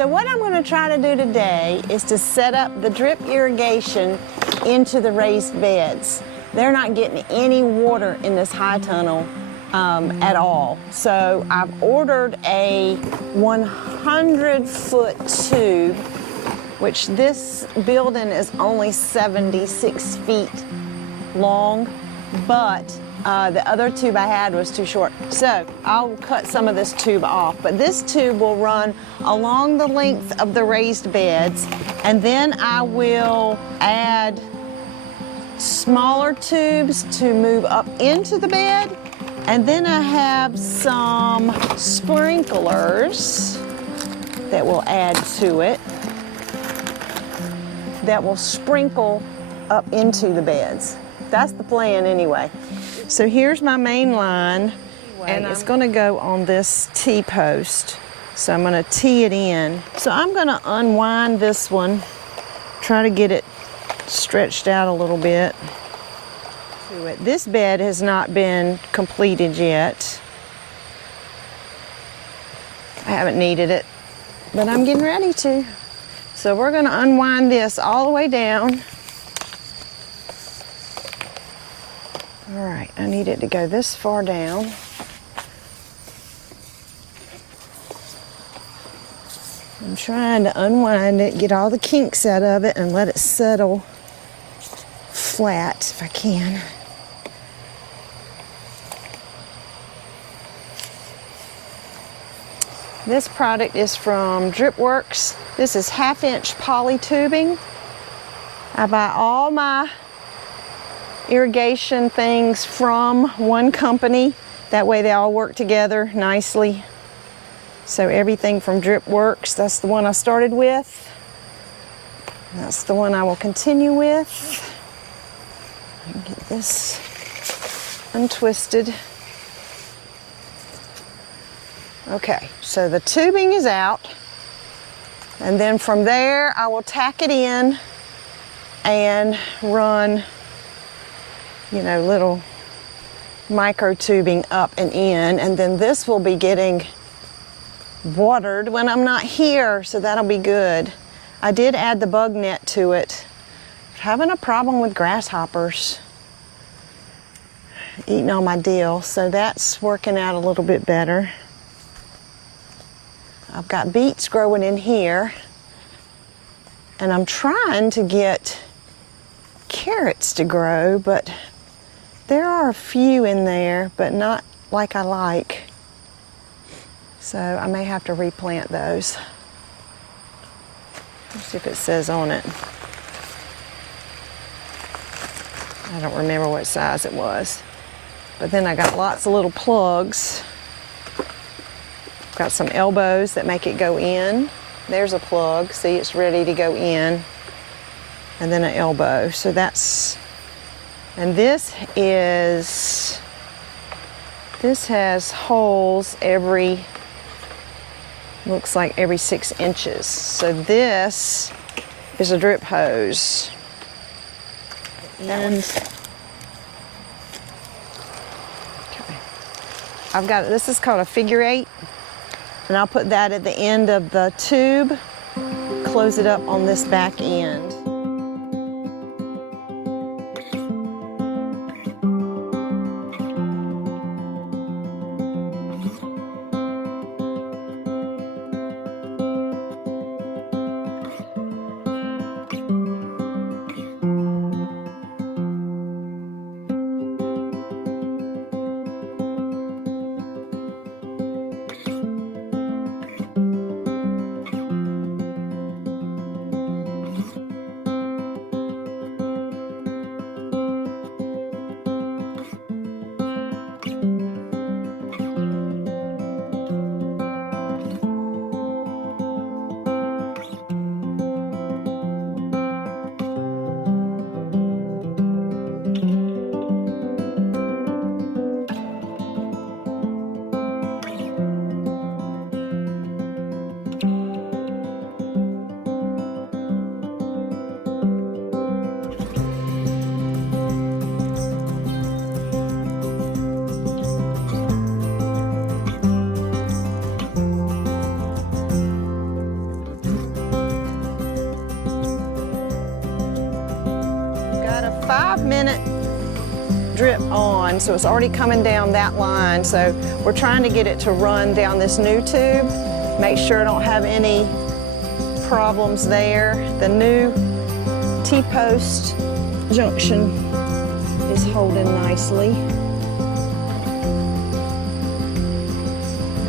So what I'm going to try to do today is to set up the drip irrigation into the raised beds. They're not getting any water in this high tunnel at all. So I've ordered a 100-foot tube, which this building is only 76 feet long, but the other tube I had was too short. So I'll cut some of this tube off, but this tube will run along the length of the raised beds, and then I will add smaller tubes to move up into the bed, and then I have some sprinklers that will add to it that will sprinkle up into the beds. That's the plan anyway. So here's my main line, and it's going to go on this T-post. So I'm going to tee it in. So I'm going to unwind this one, try to get it stretched out a little bit. This bed has not been completed yet. I haven't needed it, but I'm getting ready to. So we're going to unwind this all the way down. All right, I need it to go this far down. I'm trying to unwind it, get all the kinks out of it, and let it settle flat if I can. This product is from DripWorks. This is 1/2-inch poly tubing. I buy all my irrigation things from one company. That way they all work together nicely. So everything from DripWorks, that's the one I started with. That's the one I will continue with. Get this untwisted. Okay, so the tubing is out, and then from there I will tack it in and run, you know, little micro tubing up and in, and then this will be getting watered when I'm not here, so that'll be good. I did add the bug net to it. Having a problem with grasshoppers eating all my dill, so that's working out a little bit better. I've got beets growing in here, and I'm trying to get carrots to grow, but there are a few in there, but not like I like. So I may have to replant those. Let's see if it says on it. I don't remember what size it was. But then I got lots of little plugs. Got some elbows that make it go in. There's a plug, see, it's ready to go in. And then an elbow, so that's, and this has holes every, looks like every 6 inches. So this is a drip hose. And okay. I've got, this is called a figure 8. And I'll put that at the end of the tube, close it up on this back end. drip on, so it's already coming down that line. So we're trying to get it to run down this new tube. Make sure I don't have any problems there. The new T-post junction is holding nicely.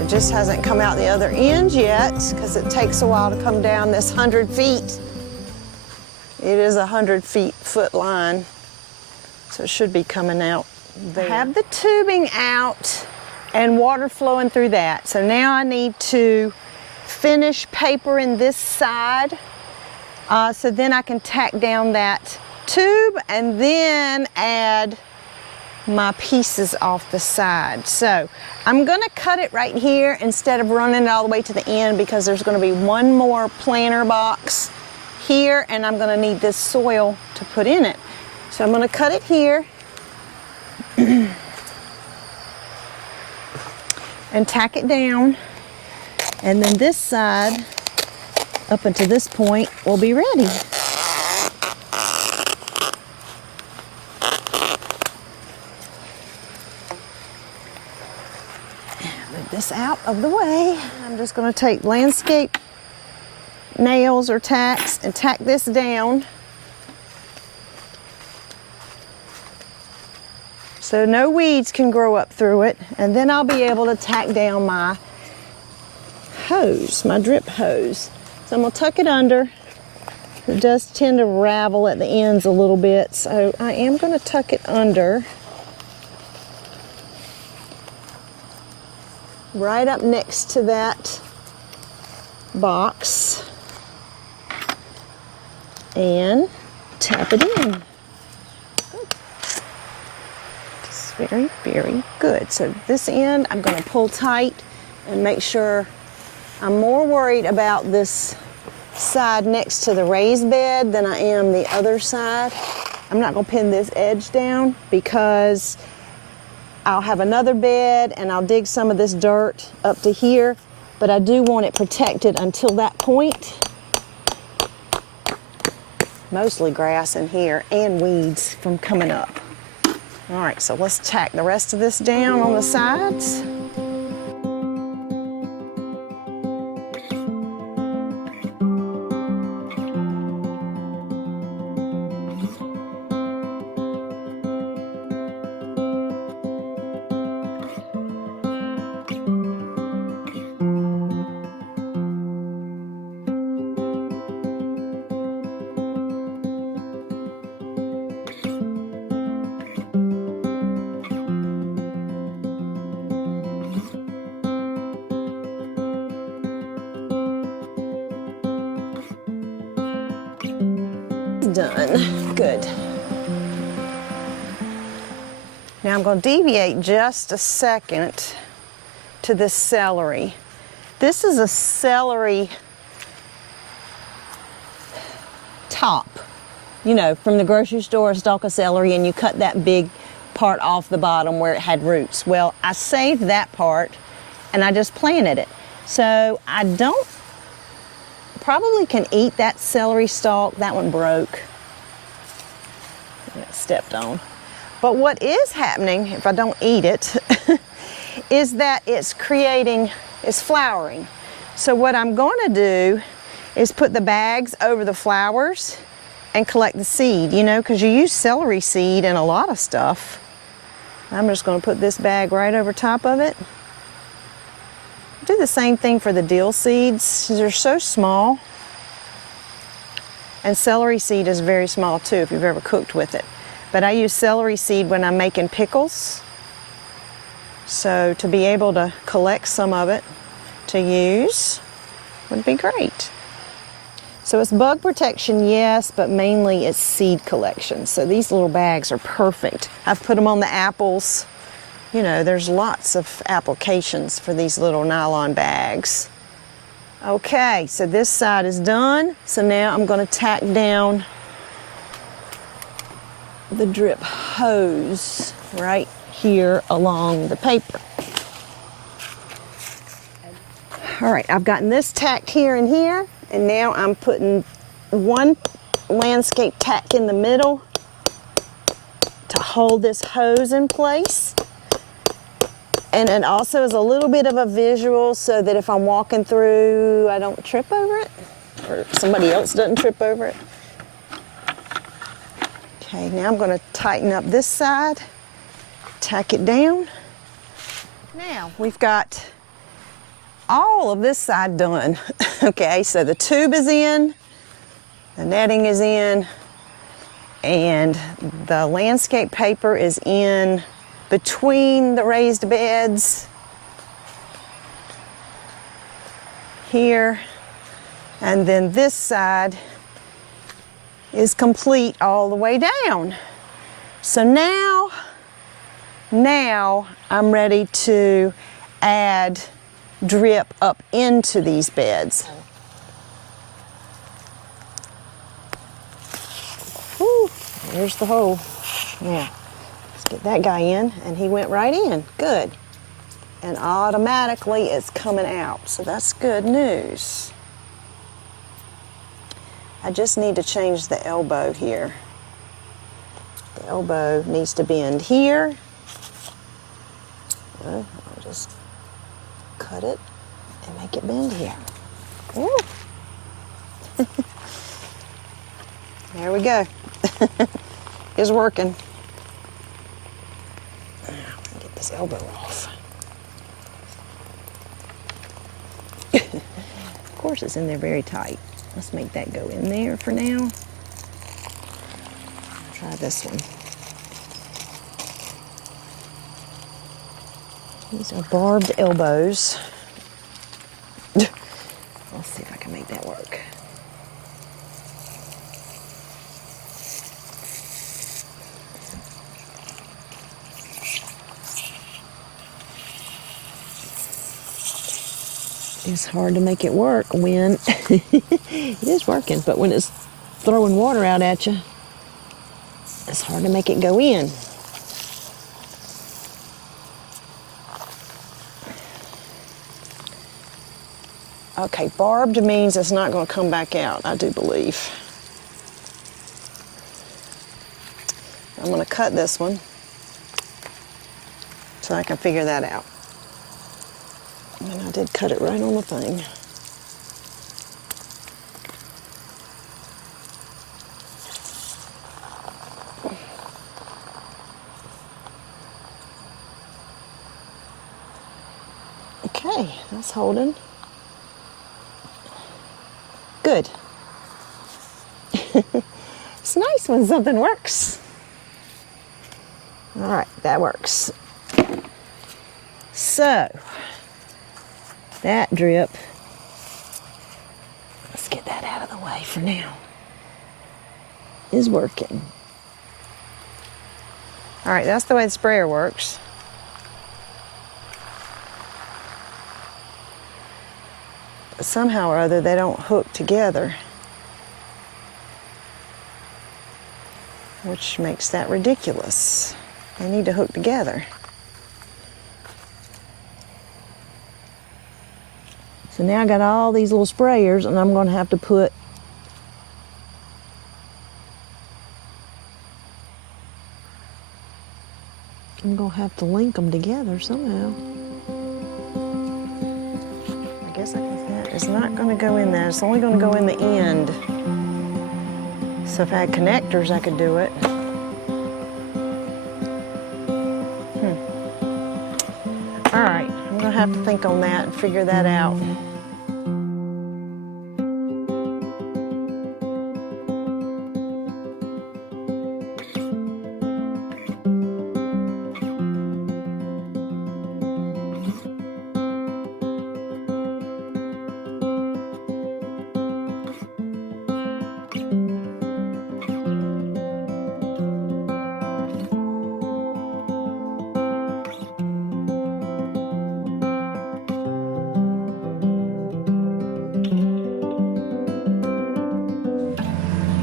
It just hasn't come out the other end yet because it takes a while to come down this 100 feet. It is a 100 foot line, so it should be coming out there. I have the tubing out and water flowing through that. So now I need to finish papering this side so then I can tack down that tube and then add my pieces off the side. So I'm gonna cut it right here instead of running it all the way to the end because there's gonna be one more planter box here and I'm gonna need this soil to put in it. So I'm gonna cut it here and tack it down, and then this side up until this point will be ready. Move this out of the way. I'm just going to take landscape nails or tacks and tack this down so no weeds can grow up through it, and then I'll be able to tack down my hose, my drip hose. So I'm going to tuck it under. It does tend to ravel at the ends a little bit, so I am going to tuck it under right up next to that box and tap it in. Just very, very good. So this end I'm going to pull tight and make sure. I'm more worried about this side next to the raised bed than I am the other side. I'm not going to pin this edge down because I'll have another bed and I'll dig some of this dirt up to here, but I do want it protected until that point. Mostly grass in here and weeds from coming up. All right, so let's tack the rest of this down on the sides. Done. Good. Now I'm going to deviate just a second to this celery. This is a celery top, you know, from the grocery store, a stalk of celery, and you cut that big part off the bottom where it had roots. Well, I saved that part and I just planted it. So I don't probably can eat that celery stalk. That one broke. It stepped on. But what is happening, if I don't eat it, is that it's flowering. So what I'm going to do is put the bags over the flowers and collect the seed, you know, because you use celery seed in a lot of stuff. I'm just going to put this bag right over top of it. Do the same thing for the dill seeds. They're so small. And celery seed is very small too if you've ever cooked with it. But I use celery seed when I'm making pickles. So to be able to collect some of it to use would be great. So it's bug protection, yes, but mainly it's seed collection. So these little bags are perfect. I've put them on the apples. You know, there's lots of applications for these little nylon bags. Okay, so this side is done. So now I'm going to tack down the drip hose right here along the paper. All right, I've gotten this tacked here and here, and now I'm putting one landscape tack in the middle to hold this hose in place. And it also is a little bit of a visual so that if I'm walking through, I don't trip over it, or somebody else doesn't trip over it. Okay, now I'm going to tighten up this side, tack it down. Now we've got all of this side done. Okay, so the tube is in, the netting is in, and the landscape paper is in between the raised beds here, and then this side is complete all the way down. So now I'm ready to add drip up into these beds. Whew, there's the hole. Now, let's get that guy in, and he went right in. Good. And automatically it's coming out, so that's good news. I just need to change the elbow here. The elbow needs to bend here. I'll just cut it and make it bend here. Ooh. There we go. It's working. Get this elbow off. Of course it's in there very tight. Let's make that go in there for now. Try this one. These are barbed elbows. Let's see if I can make that work. It's hard to make it work when it is working, but when it's throwing water out at you, it's hard to make it go in. Okay, barbed means it's not going to come back out, I do believe. I'm going to cut this one so I can figure that out. And I did cut it right on the thing. Okay, that's holding. Good. It's nice when something works. All right, that works. So, that drip, let's get that out of the way for now, is working. All right, that's the way the sprayer works. But somehow or other, they don't hook together, which makes that ridiculous. They need to hook together. So now I got all these little sprayers, and I'm going to have to put link them together somehow. I guess I can. It's not going to go in there. It's only going to go in the end. So if I had connectors, I could do it. All right, I'm going to have to think on that and figure that out.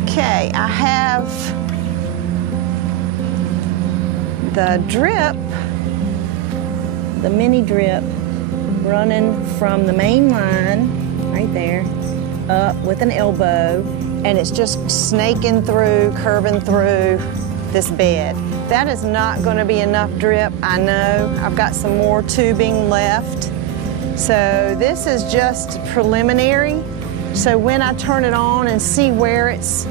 Okay, I have the drip, the mini drip, running from the main line, right there, up with an elbow, and it's just snaking through, curving through this bed. That is not going to be enough drip, I know. I've got some more tubing left. So this is just preliminary. So when I turn it on and see where it's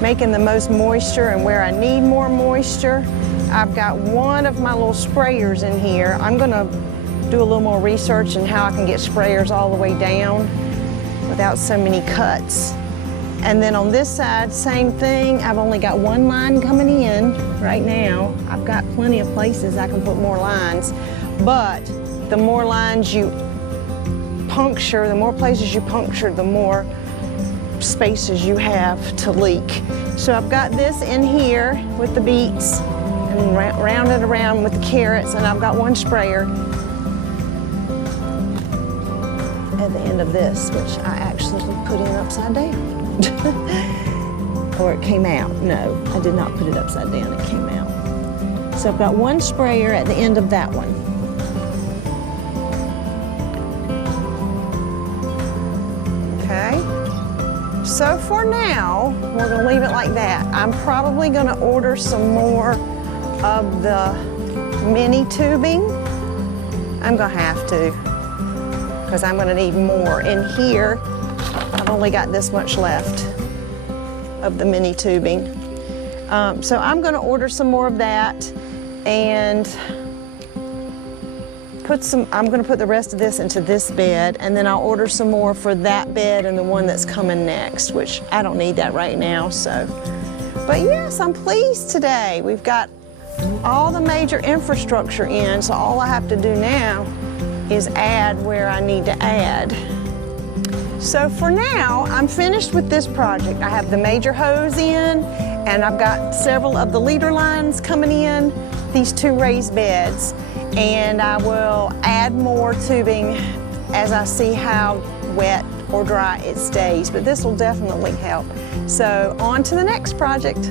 making the most moisture and where I need more moisture, I've got one of my little sprayers in here. I'm going to do a little more research on how I can get sprayers all the way down without so many cuts. And then on this side, same thing. I've only got one line coming in right now. I've got plenty of places I can put more lines, but the more lines you puncture, the more places you puncture, the more spaces you have to leak. So I've got this in here with the beets and round it around with the carrots, and I've got one sprayer at the end of this, which I actually put in upside down. Or it came out. No, I did not put it upside down, it came out. So I've got one sprayer at the end of that one. Okay, so for now, we're gonna leave it like that. I'm probably gonna order some more of the mini tubing. I'm gonna have to, because I'm gonna need more. In here, I've only got this much left of the mini tubing. So I'm gonna order some more of that and I'm gonna put the rest of this into this bed, and then I'll order some more for that bed and the one that's coming next, which I don't need that right now, so. But yes, I'm pleased today. We've got all the major infrastructure in, so all I have to do now is add where I need to add. So for now, I'm finished with this project. I have the major hose in, and I've got several of the leader lines coming in, these two raised beds, and I will add more tubing as I see how wet or dry it stays, but this will definitely help. So on to the next project.